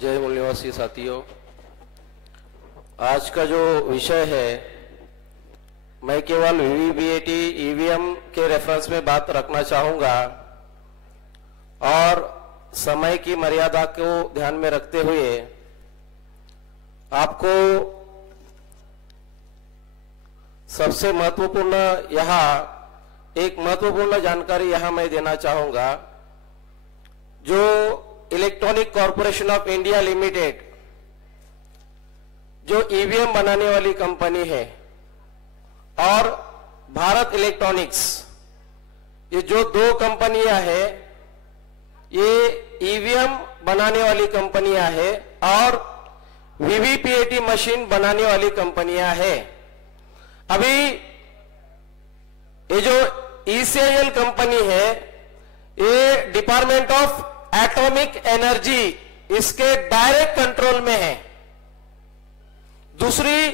जय मूल निवासी साथियों, आज का जो विषय है मैं केवल वीवीपीएटी ईवीएम के रेफरेंस में बात रखना चाहूंगा और समय की मर्यादा को ध्यान में रखते हुए आपको सबसे महत्वपूर्ण एक महत्वपूर्ण जानकारी यहां मैं देना चाहूंगा। जो electronic corporation of India limited जो ईवीएम बनाने वाली कंपनी है और भारत इलेक्ट्रॉनिक्स, ये जो दो कंपनियां हैं, ये ईवीएम बनाने वाली कंपनियां हैं और वीवीपीएटी मशीन बनाने वाली कंपनियां हैं। अभी ये जो ईसीआईएल कंपनी है, ये डिपार्टमेंट ऑफ एटॉमिक एनर्जी इसके डायरेक्ट कंट्रोल में है। दूसरी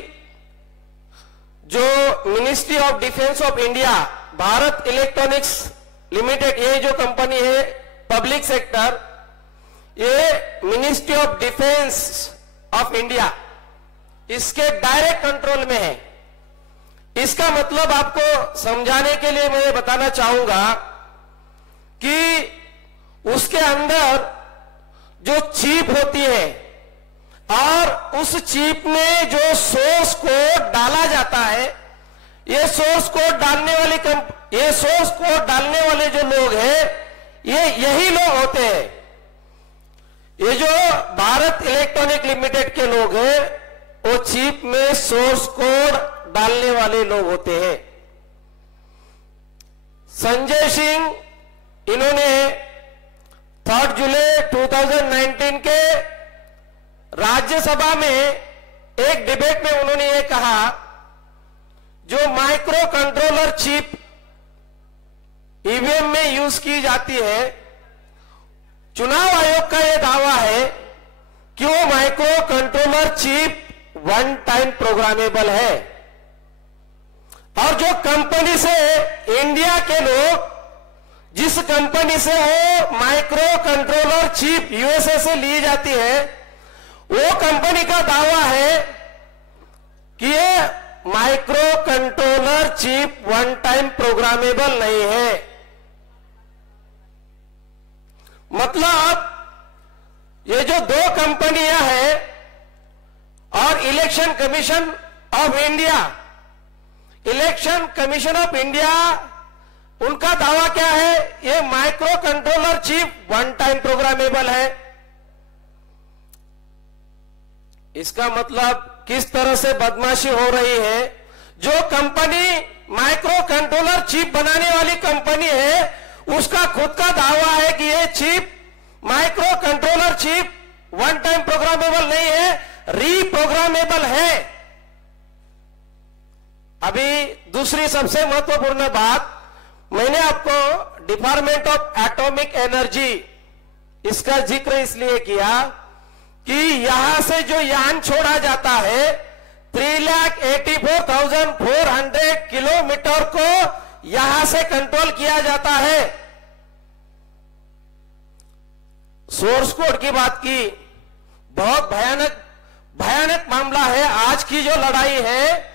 जो ministry of defence of India Bharat electronics limited, ये जो कंपनी है पब्लिक सेक्टर, ये ministry of defence of India इसके डायरेक्ट कंट्रोल में है। इसका मतलब आपको समझाने के लिए मैं बताना चाहूंगा कि उसके अंदर जो चिप होती है और उस चिप में जो सोर्स कोड डाला जाता है, ये सोर्स कोड डालने वाले जो लोग हैं, ये यही लोग होते हैं। ये जो भारत इलेक्ट्रॉनिक लिमिटेड के लोग हैं, वो चिप में सोर्स कोड डालने वाले लोग होते हैं। संजय सिंह, इन्होंने 3 जुलाई 2019 के राज्यसभा में एक डिबेट में उन्होंने ये कहा, जो माइक्रो कंट्रोलर चिप ईवीएम में यूज की जाती है, चुनाव आयोग का यह दावा है कि वो micro controller chip one time programmable है और जो कंपनी से इंडिया के लोग, जिस कंपनी से वो माइक्रो कंट्रोलर चिप यूएसए से ली जाती है, वो कंपनी का दावा है कि ये micro controller chip one time programmable नहीं है। मतलब ये जो दो कंपनियां हैं और इलेक्शन कमीशन ऑफ इंडिया, उनका दावा क्या है, ये micro controller chip one time programmable है। इसका मतलब किस तरह से बदमाशी हो रही है। जो कंपनी माइक्रो कंट्रोलर चिप बनाने वाली कंपनी है, उसका खुद का दावा है कि ये chip micro controller chip one time programmable नहीं है, रीप्रोग्रामेबल है। अभी दूसरी सबसे महत्वपूर्ण बात, मैंने आपको डिपार्टमेंट ऑफ एटॉमिक एनर्जी इसका जिक्र इसलिए किया कि यहां से जो यान छोड़ा जाता है 3,84,400 किलोमीटर को यहां से कंट्रोल किया जाता है। सोर्स कोड की बात की, बहुत भयानक मामला है। आज की जो लड़ाई है,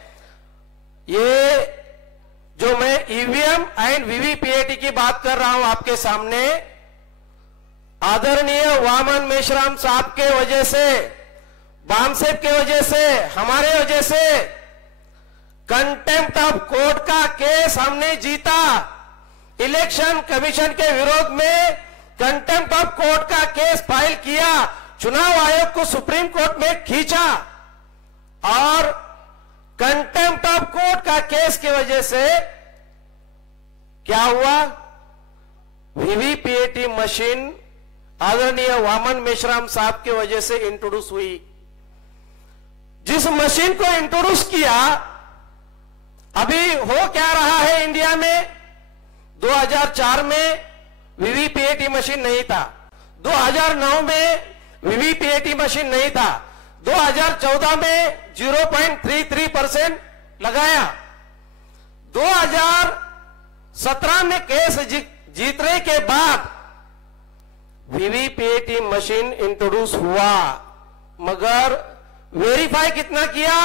ये जो मैं ईवीएम एंड वीवीपीएटी की बात कर रहा हूं आपके सामने, आदरणीय वामन मेश्राम साहब के वजह से, बामसेब के वजह से, हमारे वजह से कंटेम्प्ट ऑफ कोर्ट का केस हमने जीता। इलेक्शन कमीशन के विरोध में कंटेम्प्ट ऑफ कोर्ट का केस फाइल किया, चुनाव आयोग को सुप्रीम कोर्ट में खींचा और कंटेम्प्ट ऑफ कोर्ट का केस की वजह से क्या हुआ, वीवीपीएटी मशीन आदरणीय वामन मेश्राम साहब की वजह से इंट्रोड्यूस हुई। जिस मशीन को इंट्रोड्यूस किया, अभी हो क्या रहा है इंडिया में, 2004 में वीवीपीएटी मशीन नहीं था, 2009 में वीवीपीएटी मशीन नहीं था, 2014 में 0.33% लगाया, 2017 में केस जीतने के बाद वीवीपीएटी मशीन इंट्रोड्यूस हुआ, मगर वेरीफाई कितना किया?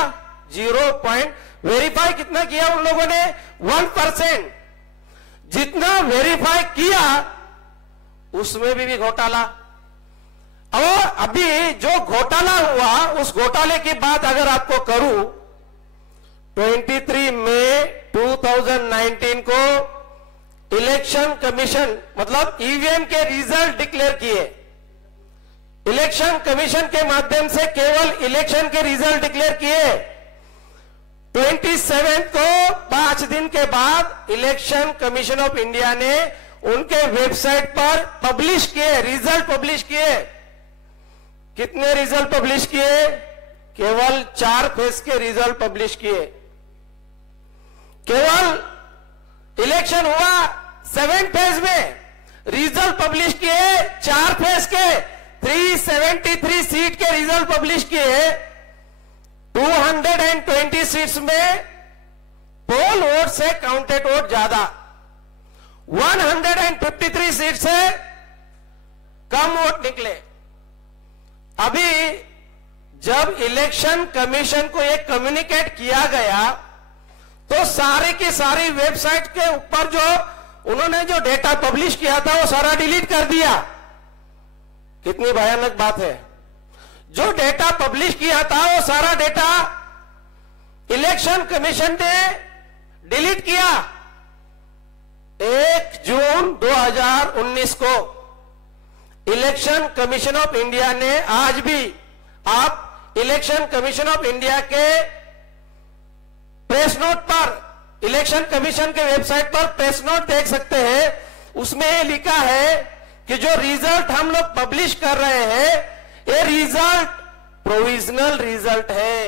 0. वेरीफाई कितना किया उन लोगों ने? 1%। जितना वेरीफाई किया उसमें भी घोटाला। और अभी जो घोटाला हुआ, उस घोटाले की बात अगर आपको करूं, 23 मई 2019 को इलेक्शन कमीशन, मतलब ईवीएम के रिजल्ट डिक्लेयर किए। इलेक्शन कमीशन के माध्यम से केवल इलेक्शन के रिजल्ट डिक्लेयर किए। 27 को 5 दिन के बाद इलेक्शन कमीशन ऑफ इंडिया ने उनके वेबसाइट पर पब्लिश किए, रिजल्ट पब्लिश किए। कितने रिजल्ट पब्लिश किए? केवल 4 फेज के रिजल्ट पब्लिश किए। केवल इलेक्शन हुआ 7 फेज में, रिजल्ट पब्लिश किए 4 फेज के, 373 सीट के रिजल्ट पब्लिश किए। 220 सीट्स में पोल वोट से काउंटेड वोट ज्यादा, 153 सीट से कम वोट निकले। अभी जब इलेक्शन कमीशन को एक कम्युनिकेट किया गया तो सारे की सारी वेबसाइट के ऊपर जो उन्होंने जो डेटा पब्लिश किया था वो सारा डिलीट कर दिया। कितनी भयानक बात है। जो डेटा पब्लिश किया था वो सारा डेटा इलेक्शन कमीशन ने डिलीट किया। 1 जून 2019 को इलेक्शन कमीशन ऑफ इंडिया ने, आज भी आप इलेक्शन कमीशन ऑफ इंडिया के प्रेस नोट पर, इलेक्शन कमीशन के वेबसाइट पर प्रेस नोट देख सकते हैं। उसमें लिखा है कि जो रिजल्ट हम लोग पब्लिश कर रहे हैं, ये रिजल्ट प्रोविजनल रिजल्ट है,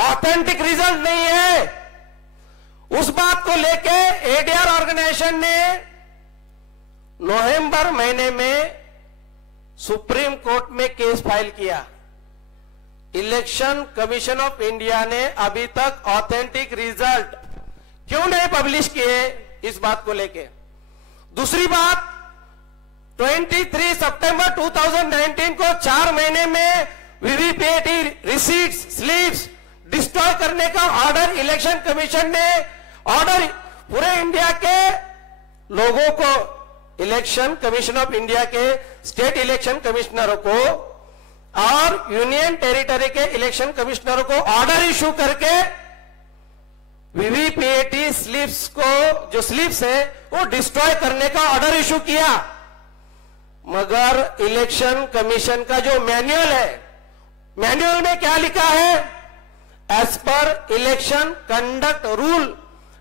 ऑथेंटिक रिजल्ट नहीं है। उस बात को लेके एडीआर ऑर्गेनाइजेशन ने नवंबर महीने में सुप्रीम कोर्ट में केस फाइल किया। इलेक्शन कमीशन ऑफ इंडिया ने अभी तक ऑथेंटिक रिजल्ट क्यों नहीं पब्लिश किए, इस बात को लेके। दूसरी बात, 23 सितंबर 2019 को 4 महीने में वीवीपीएटी रिसीट्स, स्लिप्स डिस्ट्रॉय करने का ऑर्डर इलेक्शन कमीशन ने, ऑर्डर पूरे इंडिया के लोगों को, इलेक्शन कमीशन ऑफ इंडिया के स्टेट इलेक्शन कमिश्नरों को और यूनियन टेरिटरी के इलेक्शन कमिश्नरों को ऑर्डर इशू करके वीवीपीएटी स्लिप्स को, जो स्लिप्स है वो डिस्ट्रॉय करने का ऑर्डर इशू किया। मगर इलेक्शन कमीशन का जो मैनुअल है, मैनुअल में क्या लिखा है? As per election conduct rule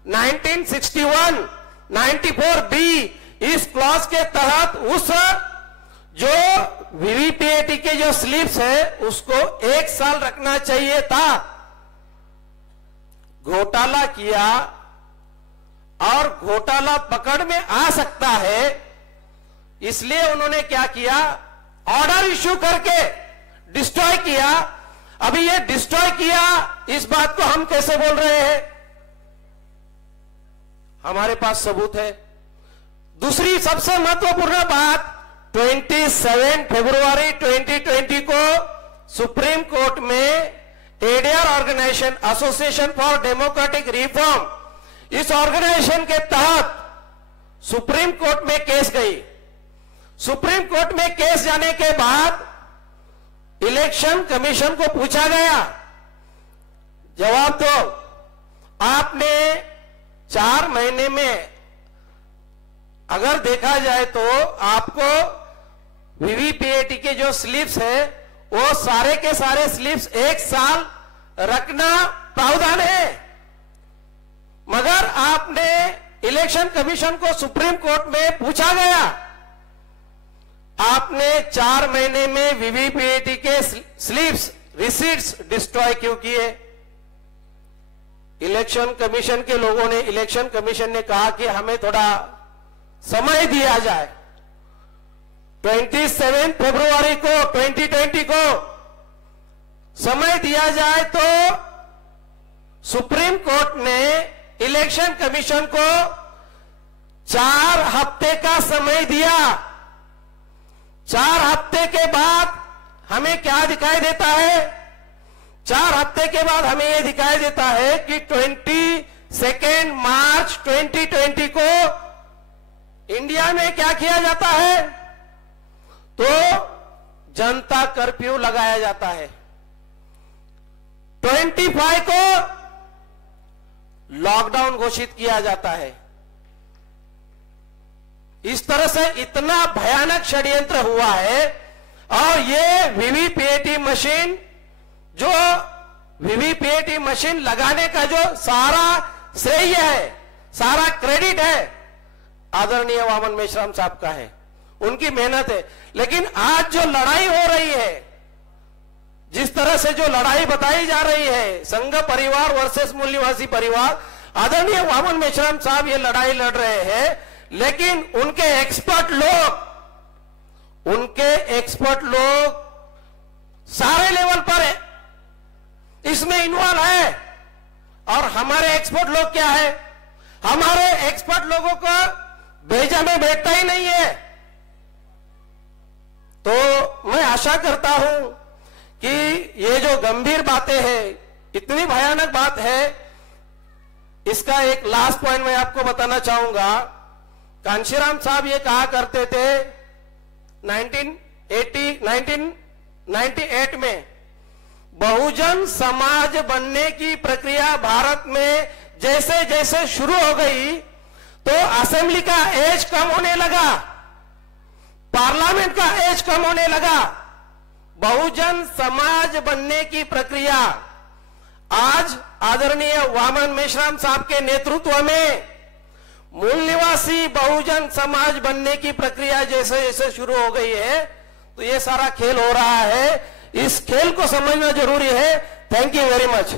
1961 94B, इस क्लॉज के तहत उस जो वीवीपीएटी के जो स्लिप्स है उसको 1 साल रखना चाहिए था। घोटाला किया और घोटाला पकड़ में आ सकता है, इसलिए उन्होंने क्या किया? ऑर्डर इशू करके डिस्ट्रॉय किया। अभी ये डिस्ट्रॉय किया, इस बात को हम कैसे बोल रहे हैं? हमारे पास सबूत है। दूसरी सबसे महत्वपूर्ण बात, 27 फरवरी 2020 को सुप्रीम कोर्ट में ADR organisation, association for democratic reform, इस ऑर्गेनाइजेशन के तहत सुप्रीम कोर्ट में केस गई। सुप्रीम कोर्ट में केस जाने के बाद इलेक्शन कमीशन को पूछा गया, जवाब दो, आपने 4 महीने में, अगर देखा जाए तो आपको वीवीपीएटी के जो स्लिप्स है वो सारे के सारे स्लिप्स 1 साल रखना प्रावधान है, मगर आपने इलेक्शन कमीशन को सुप्रीम कोर्ट में पूछा गया, आपने 4 महीने में वीवीपीएटी के स्लिप्स, रिसीट्स डिस्ट्रॉय क्यों किए? इलेक्शन कमीशन के लोगों ने, इलेक्शन कमीशन ने कहा कि हमें थोड़ा समय दिया जाए। 27 फरवरी को 2020 को समय दिया जाए तो सुप्रीम कोर्ट ने इलेक्शन कमीशन को 4 हफ्ते का समय दिया। 4 हफ्ते के बाद हमें क्या दिखाई देता है? 4 हफ्ते के बाद हमें यह दिखाई देता है कि 22 मार्च 2020 को इंडिया में क्या किया जाता है? तो जनता कर्फ्यू लगाया जाता है। 25 को लॉकडाउन घोषित किया जाता है। इस तरह से इतना भयानक षड्यंत्र हुआ है। और ये वीवीपीएटी मशीन लगाने का जो सारा श्रेय है, सारा क्रेडिट है, आदरणीय वामन मेश्राम साहब का है, उनकी मेहनत है। लेकिन आज जो लड़ाई हो रही है, जिस तरह से जो लड़ाई बताई जा रही है, संघ परिवार वर्सेस मूल निवासी परिवार, आदरणीय वामन मेश्राम साहब ये लड़ाई लड़ रहे हैं, लेकिन उनके एक्सपर्ट लोग सारे लेवल पर इसमें इन्वॉल्व है। और हमारे एक्सपर्ट लोग क्या है? हमारे एक्सपर्ट लोगों को भेजा में बैठता ही नहीं है। तो मैं आशा करता हूं कि ये जो गंभीर बातें हैं, इतनी भयानक बात है, इसका एक लास्ट पॉइंट मैं आपको बताना चाहूंगा। कांशीराम साहब ये कहा करते थे 1998 में, बहुजन समाज बनने की प्रक्रिया भारत में जैसे जैसे शुरू हो गई तो असेंबली का एज कम होने लगा, पार्लियामेंट का एज कम होने लगा। बहुजन समाज बनने की प्रक्रिया आज आदरणीय वामन मेश्राम साहब के नेतृत्व में मूल निवासी बहुजन समाज बनने की प्रक्रिया जैसे जैसे शुरू हो गई है, तो ये सारा खेल हो रहा है। इस खेल को समझना जरूरी है। Thank you very much.